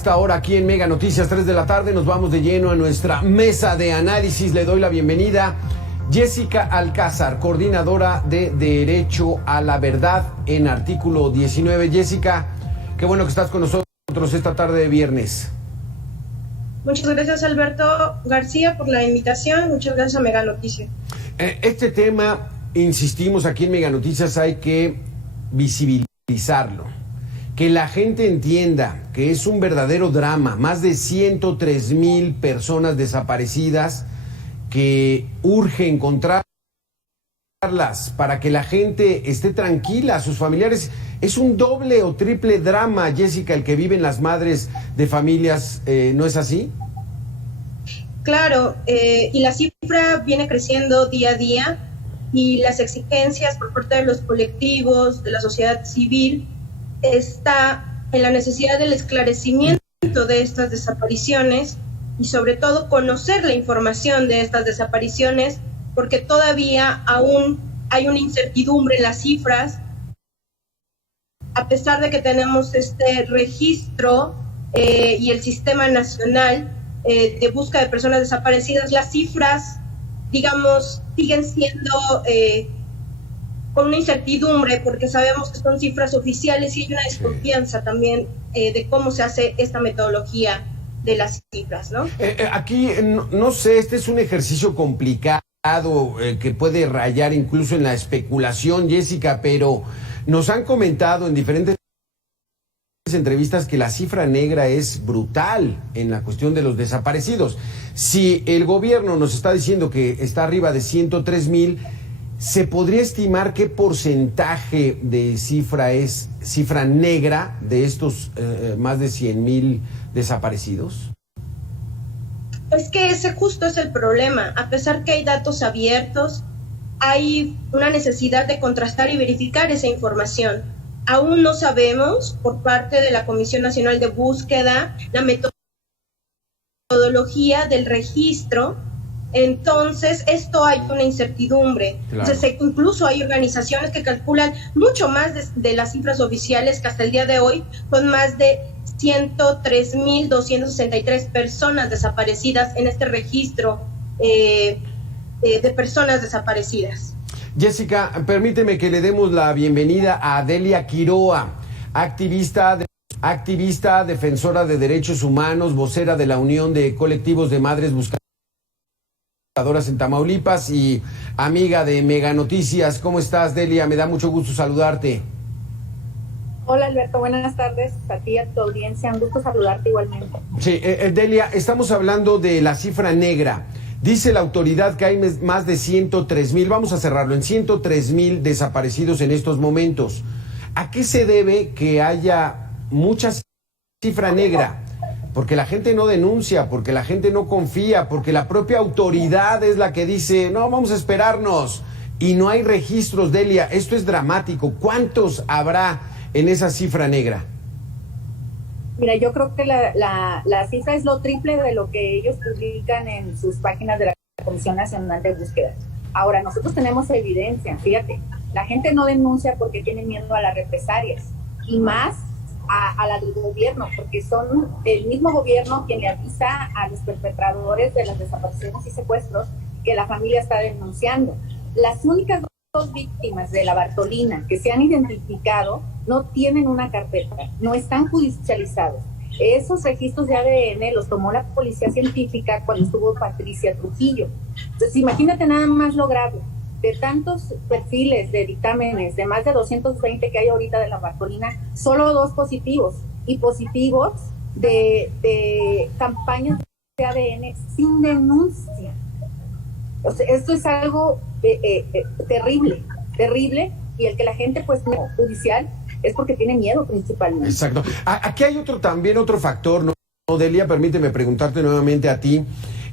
Esta hora aquí en Mega Noticias 3 de la tarde nos vamos de lleno a nuestra mesa de análisis. Le doy la bienvenida Jessica Alcázar, coordinadora de Derecho a la Verdad en Artículo 19. Jessica, qué bueno que estás con nosotros esta tarde de viernes. Muchas gracias, Alberto García, por la invitación. Muchas gracias a Mega Noticias. Este tema, insistimos aquí en Mega Noticias, hay que visibilizarlo. Que la gente entienda que es un verdadero drama, más de 103,000 personas desaparecidas que urge encontrarlas para que la gente esté tranquila, sus familiares. Es un doble o triple drama, Jessica, el que viven las madres de familias, ¿no es así? Claro, y la cifra viene creciendo día a día y las exigencias por parte de los colectivos, de la sociedad civil, está en la necesidad del esclarecimiento de estas desapariciones y sobre todo conocer la información de estas desapariciones, porque todavía aún hay una incertidumbre en las cifras, a pesar de que tenemos este registro y el Sistema Nacional de Búsqueda de Personas Desaparecidas. Las cifras, digamos, siguen siendo con una incertidumbre, porque sabemos que son cifras oficiales y hay una desconfianza también de cómo se hace esta metodología de las cifras, ¿no? Aquí, no sé, este es un ejercicio complicado que puede rayar incluso en la especulación, Jessica, pero nos han comentado en diferentes entrevistas que la cifra negra es brutal en la cuestión de los desaparecidos. Si el gobierno nos está diciendo que está arriba de 103,000, ¿se podría estimar qué porcentaje de cifra es cifra negra de estos más de 100,000 desaparecidos? Es que ese justo es el problema. A pesar que hay datos abiertos, hay una necesidad de contrastar y verificar esa información. Aún no sabemos, por parte de la Comisión Nacional de Búsqueda, la metodología del registro. Entonces, esto hay una incertidumbre. Claro. Entonces, incluso hay organizaciones que calculan mucho más de las cifras oficiales, que hasta el día de hoy son más de 103,263 personas desaparecidas en este registro de personas desaparecidas. Jessica, permíteme que le demos la bienvenida a Delia Quiroa, activista, defensora de derechos humanos, vocera de la Unión de Colectivos de Madres Buscadoras en Tamaulipas y amiga de Mega Noticias. ¿Cómo estás, Delia? Me da mucho gusto saludarte. Hola, Alberto, buenas tardes a ti y a tu audiencia, un gusto saludarte igualmente. Sí, Delia, estamos hablando de la cifra negra. Dice la autoridad que hay más de 103,000, vamos a cerrarlo, en 103,000 desaparecidos en estos momentos. ¿A qué se debe que haya mucha cifra negra? Porque la gente no denuncia, porque la gente no confía, porque la propia autoridad es la que dice, no, vamos a esperarnos, y no hay registros, Delia. Esto es dramático. ¿Cuántos habrá en esa cifra negra? Mira, yo creo que la cifra es lo triple de lo que ellos publican en sus páginas de la Comisión Nacional de Búsqueda. Ahora, nosotros tenemos evidencia, fíjate, la gente no denuncia porque tiene miedo a las represalias, y más a la del gobierno, porque son el mismo gobierno quien le avisa a los perpetradores de las desapariciones y secuestros que la familia está denunciando. Las únicas dos víctimas de la Bartolina que se han identificado no tienen una carpeta, no están judicializados. Esos registros de ADN los tomó la policía científica cuando estuvo Patricia Trujillo. Entonces, imagínate nada más lo grave. De tantos perfiles de dictámenes, de más de 220 que hay ahorita de la Bartolina, solo 2 positivos, y positivos de campañas de ADN sin denuncia. O sea, esto es algo terrible, y el que la gente pues no judicial es porque tiene miedo principalmente. Exacto. Aquí hay otro factor, ¿no? Delia, permíteme preguntarte nuevamente a ti,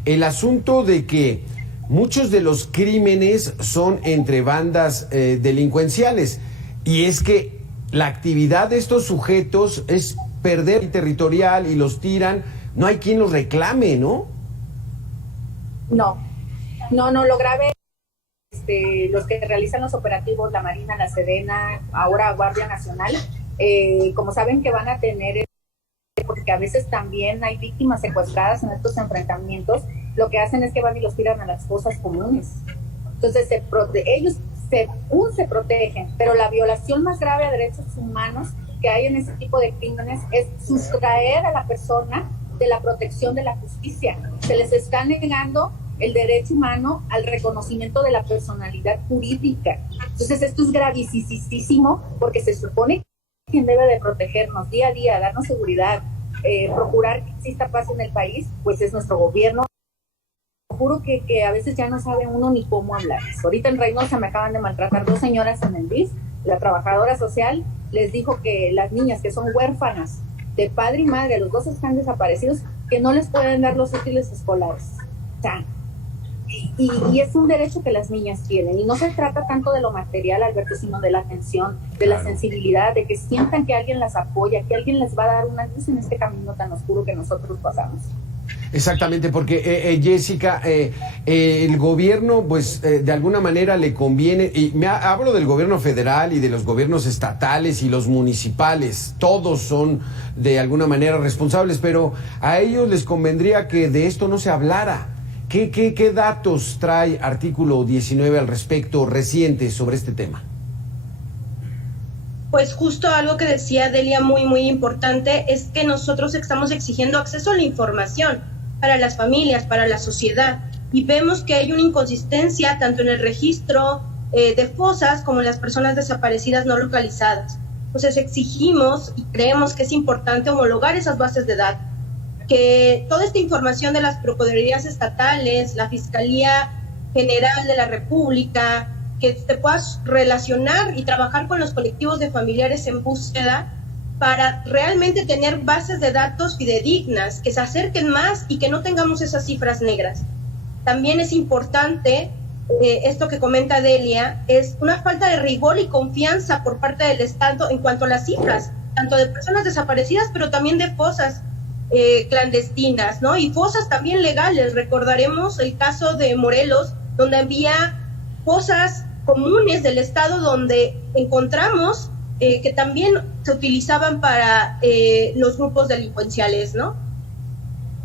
el asunto de que muchos de los crímenes son entre bandas delincuenciales, y es que la actividad de estos sujetos es perder territorial y los tiran, no hay quien los reclame, ¿no? No, lo grave es los que realizan los operativos, la Marina, la Sedena, ahora Guardia Nacional, como saben que van a tener, porque porque a veces también hay víctimas secuestradas en estos enfrentamientos, lo que hacen es que van y los tiran a las fosas comunes. Entonces ellos se protegen, pero la violación más grave a derechos humanos que hay en ese tipo de crímenes es sustraer a la persona de la protección de la justicia. Se les está negando el derecho humano al reconocimiento de la personalidad jurídica. Entonces esto es gravísimo porque se supone que quien debe de protegernos día a día, darnos seguridad, procurar que exista paz en el país, pues es nuestro gobierno. Juro que a veces ya no sabe uno ni cómo hablar. Ahorita en Reynosa me acaban de maltratar 2 señoras en el DIF. La trabajadora social les dijo que las niñas que son huérfanas de padre y madre, los 2 están desaparecidos, que no les pueden dar los útiles escolares. O sea, y es un derecho que las niñas tienen. Y no se trata tanto de lo material, Alberto, sino de la atención, de la sensibilidad, de que sientan que alguien las apoya, que alguien les va a dar una luz en este camino tan oscuro que nosotros pasamos. Exactamente, porque Jessica, el gobierno, pues de alguna manera le conviene, y hablo del gobierno federal y de los gobiernos estatales y los municipales, todos son de alguna manera responsables, pero a ellos les convendría que de esto no se hablara. ¿Qué datos trae artículo 19 al respecto recientes sobre este tema? Pues justo algo que decía Delia muy importante es que nosotros estamos exigiendo acceso a la información para las familias, para la sociedad, y vemos que hay una inconsistencia tanto en el registro de fosas como en las personas desaparecidas no localizadas. Entonces exigimos y creemos que es importante homologar esas bases de datos, que toda esta información de las procuradurías estatales, la Fiscalía General de la República, que te puedas relacionar y trabajar con los colectivos de familiares en búsqueda para realmente tener bases de datos fidedignas, que se acerquen más y que no tengamos esas cifras negras. También es importante, esto que comenta Delia, es una falta de rigor y confianza por parte del Estado en cuanto a las cifras, tanto de personas desaparecidas, pero también de fosas clandestinas, ¿no? Y fosas también legales. Recordaremos el caso de Morelos, donde había fosas comunes del Estado donde encontramos que también se utilizaban para los grupos delincuenciales, ¿no?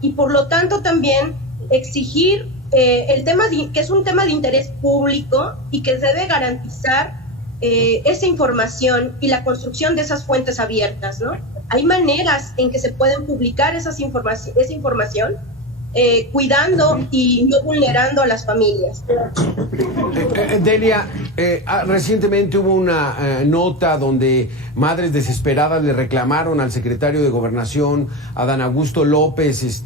Y por lo tanto también exigir el tema que es un tema de interés público y que se debe garantizar esa información y la construcción de esas fuentes abiertas, ¿no? Hay maneras en que se pueden publicar esa información cuidando y no vulnerando a las familias. Delia, recientemente hubo una nota donde madres desesperadas le reclamaron al secretario de Gobernación, Adán Augusto López,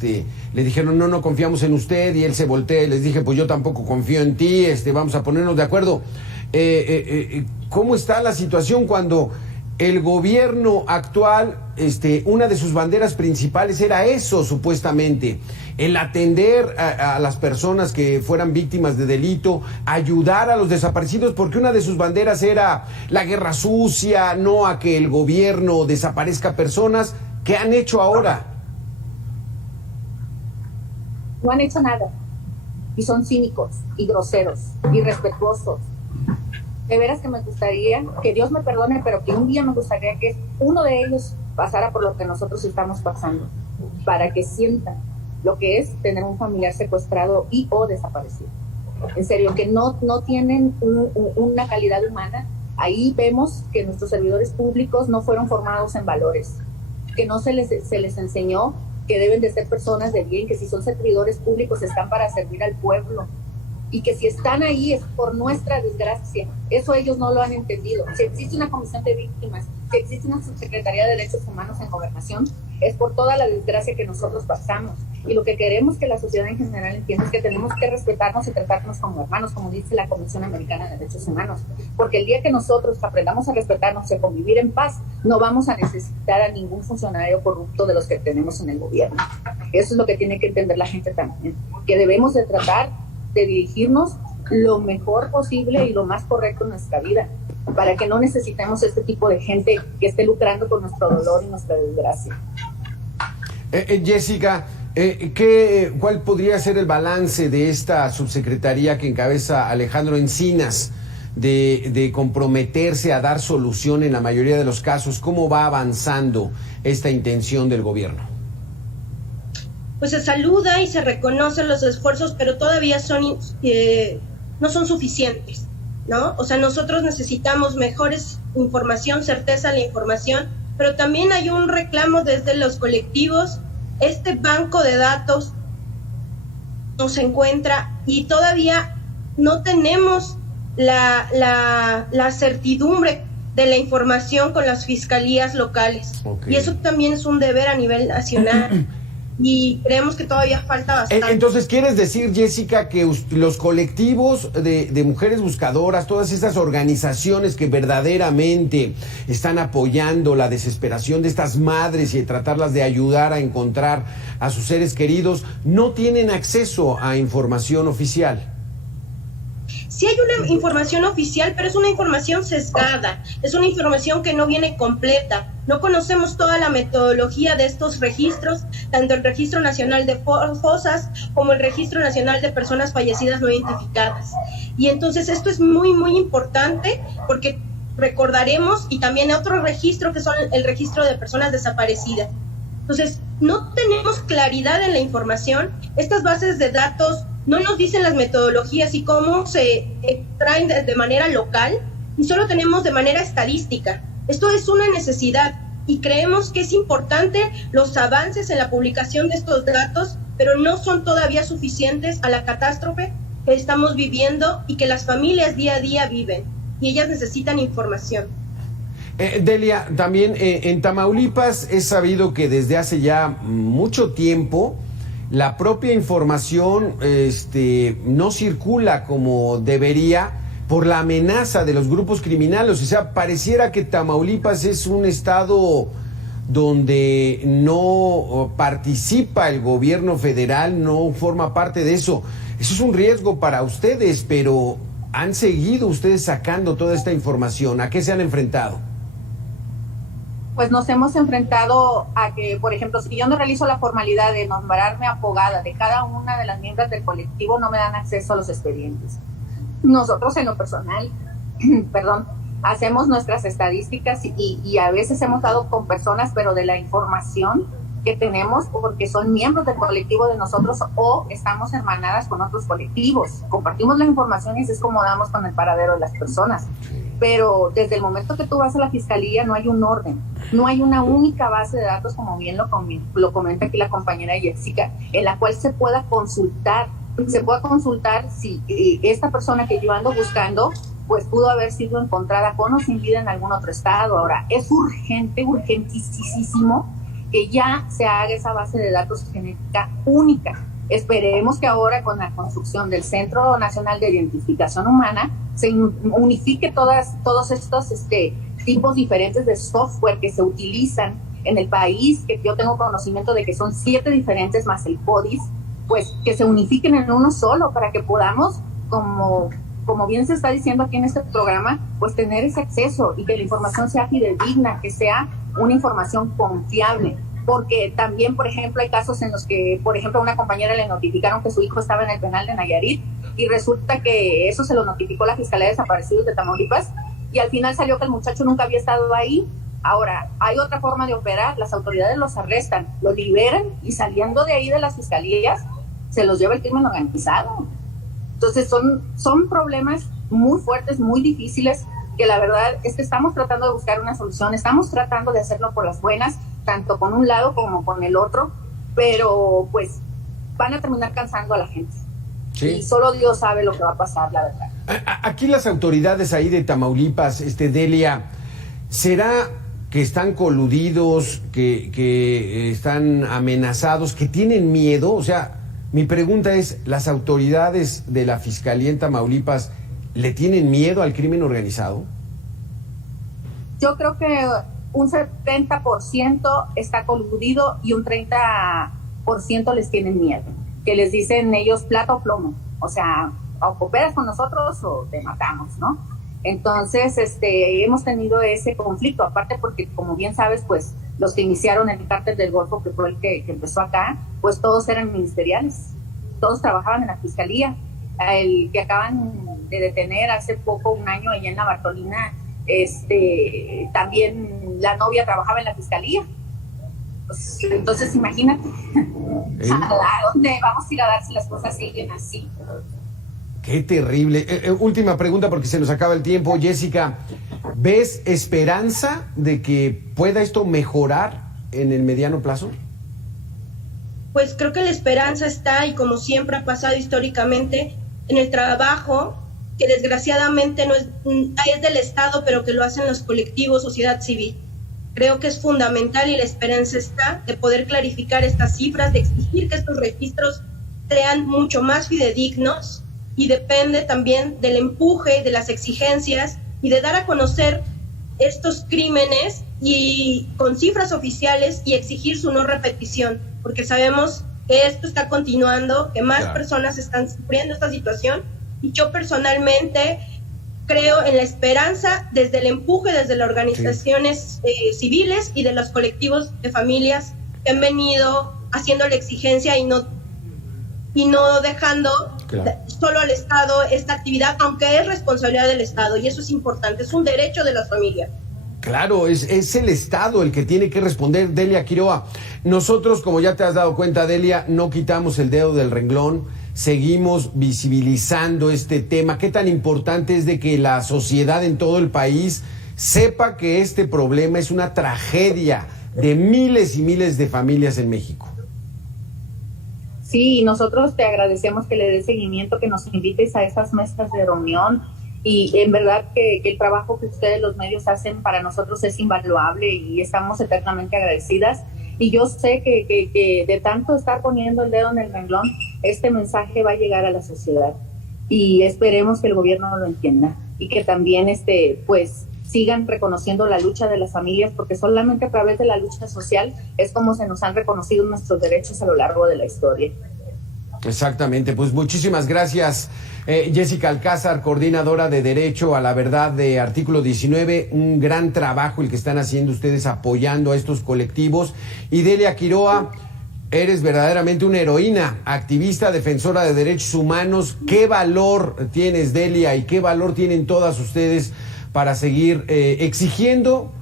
le dijeron no confiamos en usted, y él se voltea y les dije pues yo tampoco confío en ti, vamos a ponernos de acuerdo. ¿Cómo está la situación cuando el gobierno actual, una de sus banderas principales era eso, supuestamente, el atender a las personas que fueran víctimas de delito, ayudar a los desaparecidos, porque una de sus banderas era la guerra sucia, no a que el gobierno desaparezca personas? ¿Qué han hecho ahora? No han hecho nada, y son cínicos, y groseros, irrespetuosos. De veras que me gustaría, que Dios me perdone, pero que un día me gustaría que uno de ellos pasara por lo que nosotros estamos pasando, para que sientan lo que es tener un familiar secuestrado y o desaparecido. En serio, que no tienen una calidad humana. Ahí vemos que nuestros servidores públicos no fueron formados en valores, que no se les enseñó que deben de ser personas de bien, que si son servidores públicos están para servir al pueblo, y que si están ahí es por nuestra desgracia. Eso ellos no lo han entendido. Si existe una comisión de víctimas, si existe una subsecretaría de Derechos Humanos en Gobernación, es por toda la desgracia que nosotros pasamos. Y lo que queremos que la sociedad en general entienda es que tenemos que respetarnos y tratarnos como hermanos, como dice la Comisión Americana de Derechos Humanos. Porque el día que nosotros aprendamos a respetarnos y a convivir en paz, no vamos a necesitar a ningún funcionario corrupto de los que tenemos en el gobierno. Eso es lo que tiene que entender la gente también, que debemos de tratar de dirigirnos lo mejor posible y lo más correcto en nuestra vida, para que no necesitemos este tipo de gente que esté lucrando con nuestro dolor y nuestra desgracia. Jessica, ¿cuál podría ser el balance de esta subsecretaría que encabeza Alejandro Encinas de comprometerse a dar solución en la mayoría de los casos? ¿Cómo va avanzando esta intención del gobierno? pues se saluda y se reconocen los esfuerzos, pero todavía no son suficientes, ¿no? O sea, nosotros necesitamos mejores información, certeza en la información, pero también hay un reclamo desde los colectivos. Este banco de datos no se encuentra y todavía no tenemos la certidumbre de la información con las fiscalías locales. Okay. Y eso también es un deber a nivel nacional. Y creemos que todavía falta bastante. Entonces, ¿quieres decir, Jessica, que los colectivos de mujeres buscadoras, todas esas organizaciones que verdaderamente están apoyando la desesperación de estas madres y tratarlas de ayudar a encontrar a sus seres queridos, no tienen acceso a información oficial? Sí hay una información oficial, pero es una información sesgada, es una información que no viene completa. No conocemos toda la metodología de estos registros, tanto el Registro Nacional de Fosas como el Registro Nacional de Personas Fallecidas No Identificadas. Y entonces esto es muy, muy importante porque recordaremos, y también otro registro que son el Registro de Personas Desaparecidas. Entonces, no tenemos claridad en la información. Estas bases de datos no nos dicen las metodologías y cómo se extraen de manera local, y solo tenemos de manera estadística. Esto es una necesidad y creemos que es importante los avances en la publicación de estos datos, pero no son todavía suficientes a la catástrofe que estamos viviendo y que las familias día a día viven, y ellas necesitan información. Delia, también en Tamaulipas es sabido que desde hace ya mucho tiempo la propia información no circula como debería por la amenaza de los grupos criminales. O sea, pareciera que Tamaulipas es un estado donde no participa el gobierno federal, no forma parte de eso. Eso es un riesgo para ustedes, pero ¿han seguido ustedes sacando toda esta información? ¿A qué se han enfrentado? Pues nos hemos enfrentado a que, por ejemplo, si yo no realizo la formalidad de nombrarme abogada de cada una de las miembros del colectivo, no me dan acceso a los expedientes. Nosotros en lo personal, hacemos nuestras estadísticas y a veces hemos dado con personas, pero de la información que tenemos, porque son miembros del colectivo de nosotros o estamos hermanadas con otros colectivos. Compartimos la información y así es como damos con el paradero de las personas. Pero desde el momento que tú vas a la fiscalía no hay un orden, no hay una única base de datos, como bien lo comenta aquí la compañera Jessica, en la cual se pueda consultar si esta persona que yo ando buscando pues pudo haber sido encontrada con o sin vida en algún otro estado. Ahora, es urgentísimo que ya se haga esa base de datos genética única. Esperemos que ahora con la construcción del Centro Nacional de Identificación Humana se unifique todos estos tipos diferentes de software que se utilizan en el país, que yo tengo conocimiento de que son 7 diferentes más el CODIS, pues que se unifiquen en uno solo para que podamos, como bien se está diciendo aquí en este programa, pues tener ese acceso y que la información sea fidedigna, que sea una información confiable. Porque también, por ejemplo, hay casos en los que, por ejemplo, a una compañera le notificaron que su hijo estaba en el penal de Nayarit y resulta que eso se lo notificó la Fiscalía de Desaparecidos de Tamaulipas y al final salió que el muchacho nunca había estado ahí. Ahora, hay otra forma de operar, las autoridades los arrestan, los liberan y saliendo de ahí de las fiscalías se los lleva el crimen organizado. Entonces son problemas muy fuertes, muy difíciles, que la verdad es que estamos tratando de buscar una solución, estamos tratando de hacerlo por las buenas, tanto con un lado como con el otro, pero pues van a terminar cansando a la gente. Sí. Y solo Dios sabe lo que va a pasar, la verdad. Aquí las autoridades ahí de Tamaulipas, Delia, ¿será que están coludidos, que están amenazados, que tienen miedo? O sea, mi pregunta es, ¿las autoridades de la Fiscalía en Tamaulipas le tienen miedo al crimen organizado? Yo creo que un 70% está coludido y un 30% les tienen miedo, que les dicen ellos plata o plomo, o sea, o cooperas con nosotros o te matamos, ¿no? Entonces, hemos tenido ese conflicto, aparte porque, como bien sabes, pues, los que iniciaron el cártel del Golfo, que fue el que empezó acá, pues todos eran ministeriales, todos trabajaban en la Fiscalía. El que acaban de detener hace poco, un año, allá en la Bartolina, también la novia trabajaba en la Fiscalía. Pues, entonces, imagínate. ¿A dónde vamos a ir a dar si las cosas siguen así? Qué terrible. Última pregunta porque se nos acaba el tiempo. Jessica, ¿ves esperanza de que pueda esto mejorar en el mediano plazo? Pues creo que la esperanza está, y como siempre ha pasado históricamente, en el trabajo, que desgraciadamente no es del Estado, pero que lo hacen los colectivos, sociedad civil. Creo que es fundamental, y la esperanza está de poder clarificar estas cifras, de exigir que estos registros sean mucho más fidedignos, y depende también del empuje, de las exigencias y de dar a conocer estos crímenes y con cifras oficiales y exigir su no repetición, porque sabemos que esto está continuando, que más personas están sufriendo esta situación, y yo personalmente creo en la esperanza desde el empuje, desde las organizaciones civiles y de los colectivos de familias que han venido haciendo la exigencia y no dejando solo al Estado esta actividad, aunque es responsabilidad del Estado, y eso es importante, es un derecho de las familias. Claro, es el Estado el que tiene que responder. Delia Quiroa, nosotros, como ya te has dado cuenta, Delia, no quitamos el dedo del renglón, seguimos visibilizando este tema. ¿Qué tan importante es de que la sociedad en todo el país sepa que este problema es una tragedia de miles y miles de familias en México? Sí, nosotros te agradecemos que le des seguimiento, que nos invites a esas mesas de reunión, y en verdad que el trabajo que ustedes los medios hacen para nosotros es invaluable y estamos eternamente agradecidas. Y yo sé que de tanto estar poniendo el dedo en el renglón, este mensaje va a llegar a la sociedad, y esperemos que el gobierno lo entienda y que también pues sigan reconociendo la lucha de las familias, porque solamente a través de la lucha social es como se nos han reconocido nuestros derechos a lo largo de la historia. Exactamente, pues muchísimas gracias, Jessica Alcázar, coordinadora de Derecho a la Verdad de Artículo 19, un gran trabajo el que están haciendo ustedes apoyando a estos colectivos. Y Delia Quiroa, eres verdaderamente una heroína, activista, defensora de derechos humanos. ¿Qué valor tienes, Delia, y qué valor tienen todas ustedes para seguir exigiendo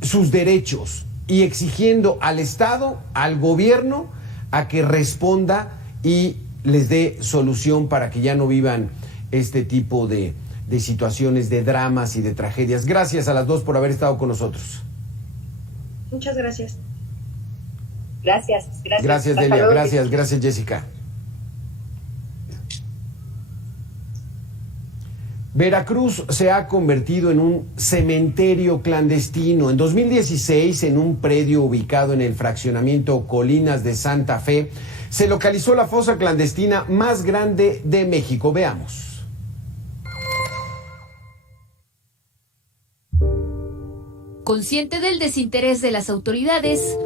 sus derechos y exigiendo al Estado, al gobierno, a que responda y les dé solución para que ya no vivan este tipo de situaciones, de dramas y de tragedias? Gracias a las dos por haber estado con nosotros. Muchas gracias. Gracias. Gracias, Delia. Gracias, Jessica. Veracruz se ha convertido en un cementerio clandestino. En 2016, en un predio ubicado en el fraccionamiento Colinas de Santa Fe, se localizó la fosa clandestina más grande de México. Veamos. Consciente del desinterés de las autoridades